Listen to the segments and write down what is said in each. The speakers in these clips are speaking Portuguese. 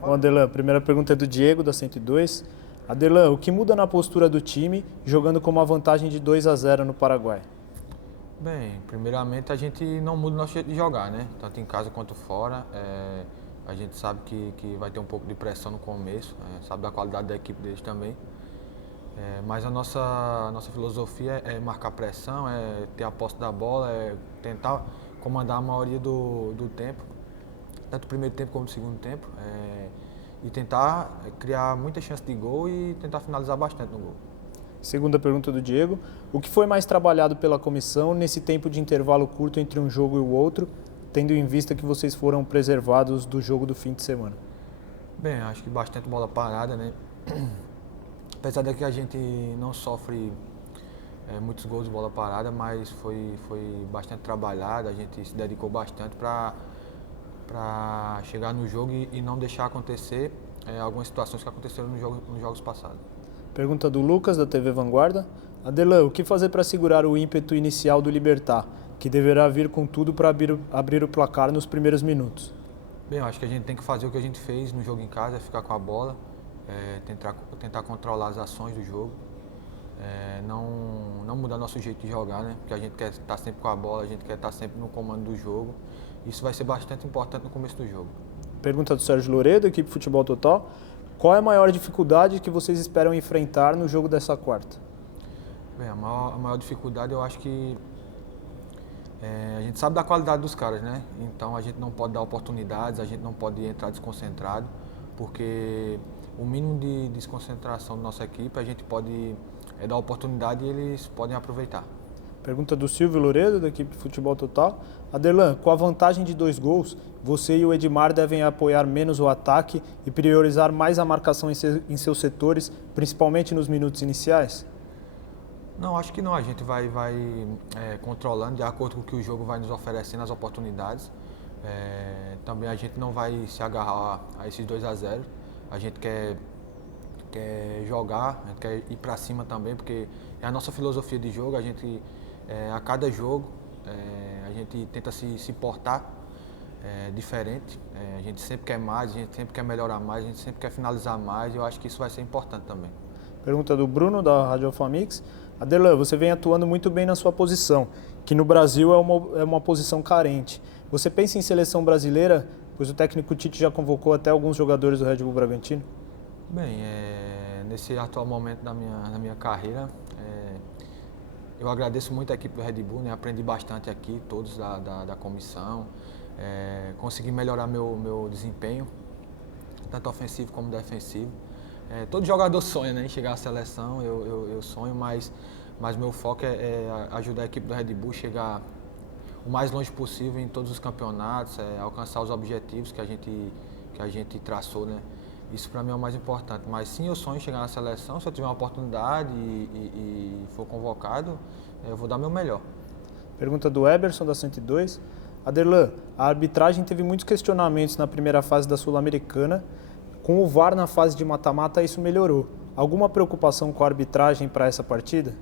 Bom, Aderlan, a primeira pergunta é do Diego, da 102. Aderlan, o que muda na postura do time jogando com uma vantagem de 2-0 no Paraguai? Bem, primeiramente a gente não muda o nosso jeito de jogar, né? Tanto em casa quanto fora. A gente sabe que vai ter um pouco de pressão no começo, sabe da qualidade da equipe deles também. Mas a nossa filosofia é marcar pressão, é ter a posse da bola, é tentar comandar a maioria do tempo, tanto o primeiro tempo como o segundo tempo, e tentar criar muita chance de gol e tentar finalizar bastante no gol. Segunda pergunta do Diego. O que foi mais trabalhado pela comissão nesse tempo de intervalo curto entre um jogo e o outro, tendo em vista que vocês foram preservados do jogo do fim de semana? Bem, acho que bastante bola parada, né? Apesar de que a gente não sofre muitos gols de bola parada, mas foi bastante trabalhado, a gente se dedicou bastante para chegar no jogo e não deixar acontecer algumas situações que aconteceram nos jogos passados. Pergunta do Lucas, da TV Vanguarda. Aderlan, o que fazer para segurar o ímpeto inicial do Libertad, que deverá vir com tudo para abrir o placar nos primeiros minutos? Bem, eu acho que a gente tem que fazer o que a gente fez no jogo em casa, ficar com a bola, tentar controlar as ações do jogo, não mudar nosso jeito de jogar, né? Porque a gente quer estar sempre com a bola, a gente quer estar sempre no comando do jogo. Isso vai ser bastante importante no começo do jogo. Pergunta do Sérgio Loredo, equipe Futebol Total. Qual é a maior dificuldade que vocês esperam enfrentar no jogo dessa quarta? Bem, a maior dificuldade eu acho que a gente sabe da qualidade dos caras, né? Então a gente não pode dar oportunidades, a gente não pode entrar desconcentrado, porque o mínimo de desconcentração da nossa equipe a gente pode dar oportunidade e eles podem aproveitar. Pergunta do Silvio Loredo, da equipe Futebol Total. Aderlan, com a vantagem de 2 gols, você e o Edmar devem apoiar menos o ataque e priorizar mais a marcação em seus setores, principalmente nos minutos iniciais? Não, acho que não. A gente vai controlando de acordo com o que o jogo vai nos oferecendo as oportunidades. Também a gente não vai se agarrar a esses 2-0. A gente quer jogar, a gente quer ir para cima também, porque é a nossa filosofia de jogo. A gente, a cada jogo, a gente tenta se portar diferente. A gente sempre quer mais, a gente sempre quer melhorar mais, a gente sempre quer finalizar mais. E eu acho que isso vai ser importante também. Pergunta do Bruno, da Rádio Alfamix. Aderlan, você vem atuando muito bem na sua posição, que no Brasil é uma posição carente. Você pensa em seleção brasileira, pois o técnico Tite já convocou até alguns jogadores do Red Bull Bragantino? Bem, nesse atual momento da minha carreira, eu agradeço muito a equipe do Red Bull, né? Aprendi bastante aqui, todos da comissão, consegui melhorar meu desempenho, tanto ofensivo como defensivo. Todo jogador sonha, né, em chegar à seleção, eu sonho, mas meu foco é ajudar a equipe do Red Bull a chegar o mais longe possível em todos os campeonatos, alcançar os objetivos que a gente traçou, né? Isso para mim é o mais importante. Mas sim, eu sonho em chegar na seleção, se eu tiver uma oportunidade e for convocado, eu vou dar meu melhor. Pergunta do Eberson, da 102. Aderlan, a arbitragem teve muitos questionamentos na primeira fase da Sul-Americana. Com o VAR na fase de mata-mata, isso melhorou. Alguma preocupação com a arbitragem para essa partida?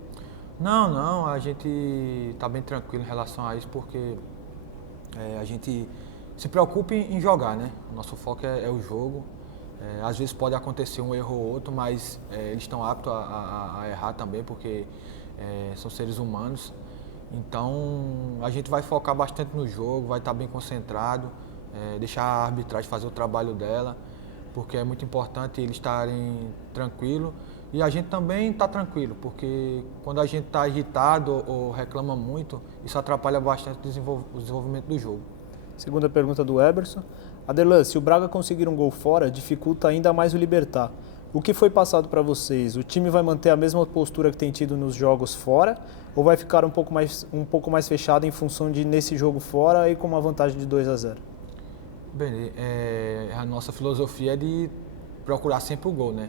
Não, a gente está bem tranquilo em relação a isso, porque a gente se preocupa em jogar, né? O nosso foco é o jogo. Às vezes pode acontecer um erro ou outro, mas eles estão aptos a errar também, porque são seres humanos. Então a gente vai focar bastante no jogo, vai estar bem concentrado, deixar a arbitragem fazer o trabalho dela, porque é muito importante eles estarem tranquilos e a gente também está tranquilo, porque quando a gente está irritado ou reclama muito, isso atrapalha bastante o desenvolvimento do jogo. Segunda pergunta do Eberson. Aderlan, se o Braga conseguir um gol fora, dificulta ainda mais o Libertad. O que foi passado para vocês? O time vai manter a mesma postura que tem tido nos jogos fora ou vai ficar um pouco mais fechado em função de nesse jogo fora e com uma vantagem de 2-0? Bem, a nossa filosofia é de procurar sempre o gol, né?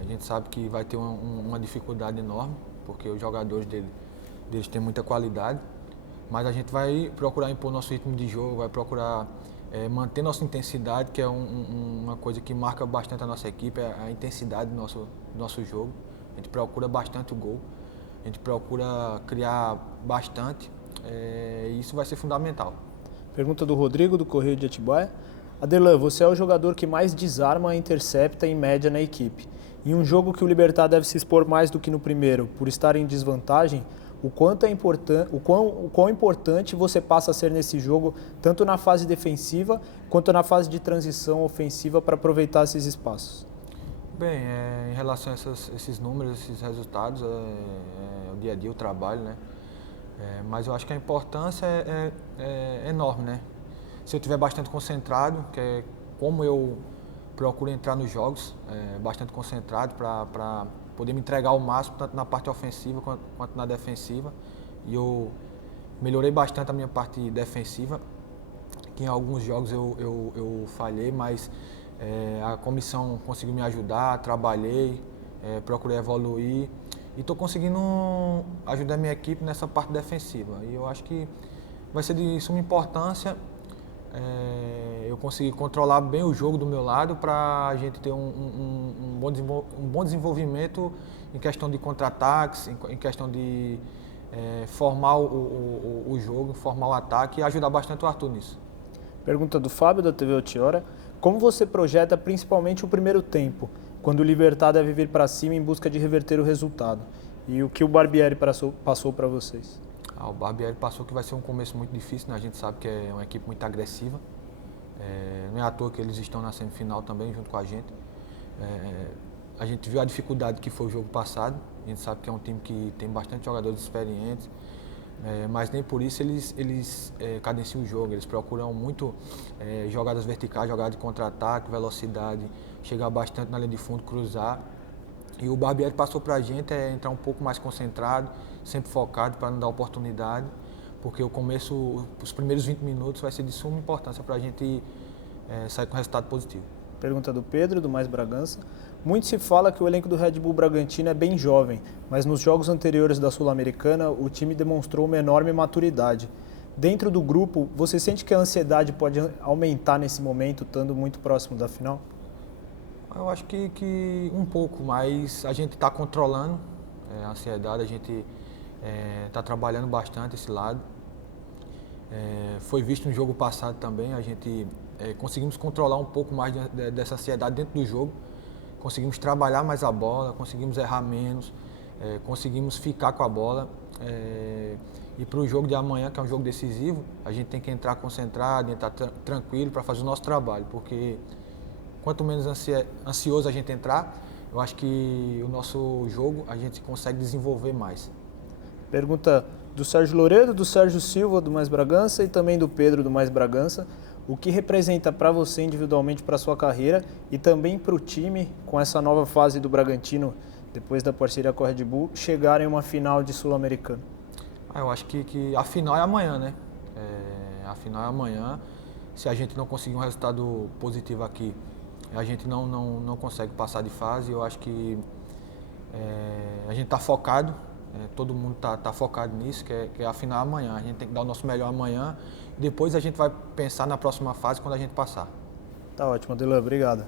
A gente sabe que vai ter uma dificuldade enorme, porque os jogadores deles têm muita qualidade, mas a gente vai procurar impor nosso ritmo de jogo, vai procurar manter nossa intensidade, que é uma coisa que marca bastante a nossa equipe, é a intensidade do nosso jogo. A gente procura bastante o gol, a gente procura criar bastante, e isso vai ser fundamental. Pergunta do Rodrigo, do Correio de Atibaia. Aderlan, você é o jogador que mais desarma e intercepta em média na equipe. Em um jogo que o Libertad deve se expor mais do que no primeiro, por estar em desvantagem, o quão importante você passa a ser nesse jogo, tanto na fase defensiva quanto na fase de transição ofensiva para aproveitar esses espaços? Bem, em relação a esses números, esses resultados, é o dia a dia, o trabalho, né? Mas eu acho que a importância é enorme, né? Se eu estiver bastante concentrado, que é como eu procuro entrar nos jogos, bastante concentrado para poder me entregar ao máximo, tanto na parte ofensiva quanto na defensiva. E eu melhorei bastante a minha parte defensiva, que em alguns jogos eu falhei, mas a comissão conseguiu me ajudar, trabalhei, procurei evoluir e estou conseguindo ajudar a minha equipe nessa parte defensiva. E eu acho que vai ser de suma importância eu conseguir controlar bem o jogo do meu lado para a gente ter um bom desenvolvimento em questão de contra-ataques, em questão de formar o jogo, formar o ataque e ajudar bastante o Arthur nisso. Pergunta do Fábio, da TV Otiora. Como você projeta principalmente o primeiro tempo, quando o Libertad deve vir para cima em busca de reverter o resultado? E o que o Barbieri passou para vocês? O Barbieri passou que vai ser um começo muito difícil, né? A gente sabe que é uma equipe muito agressiva. Não é à toa que eles estão na semifinal também junto com a gente. A gente viu a dificuldade que foi o jogo passado. A gente sabe que é um time que tem bastante jogadores experientes. Mas nem por isso eles cadenciam o jogo. Eles procuram muito jogadas verticais, jogadas de contra-ataque, velocidade, chegar bastante na linha de fundo, cruzar. E o Barbieri passou para a gente entrar um pouco mais concentrado, sempre focado para não dar oportunidade, porque os primeiros 20 minutos vai ser de suma importância para a gente sair com resultado positivo. Pergunta do Pedro, do Mais Bragança. Muito se fala que o elenco do Red Bull Bragantino é bem jovem, mas nos jogos anteriores da Sul-Americana o time demonstrou uma enorme maturidade. Dentro do grupo, você sente que a ansiedade pode aumentar nesse momento, estando muito próximo da final? Eu acho que um pouco, mas a gente está controlando a ansiedade, a gente está trabalhando bastante esse lado. Foi visto no jogo passado também, a gente conseguimos controlar um pouco mais dessa ansiedade dentro do jogo, conseguimos trabalhar mais a bola, conseguimos errar menos, conseguimos ficar com a bola. E para o jogo de amanhã, que é um jogo decisivo, a gente tem que entrar concentrado, entrar tranquilo para fazer o nosso trabalho, porque quanto menos ansioso a gente entrar, eu acho que o nosso jogo a gente consegue desenvolver mais. Pergunta do Sérgio Loredo, do Sérgio Silva, do Mais Bragança, e também do Pedro, do Mais Bragança. O que representa para você individualmente, para a sua carreira e também para o time, com essa nova fase do Bragantino, depois da parceria com a Red Bull, chegarem a uma final de Sul-Americano? Eu acho que a final é amanhã, né? A final é amanhã. Se a gente não conseguir um resultado positivo aqui, a gente não consegue passar de fase. Eu acho que a gente está focado, todo mundo está focado nisso, que é a final amanhã. A gente tem que dar o nosso melhor amanhã. Depois a gente vai pensar na próxima fase quando a gente passar. Tá ótimo, Aderlan. Obrigado.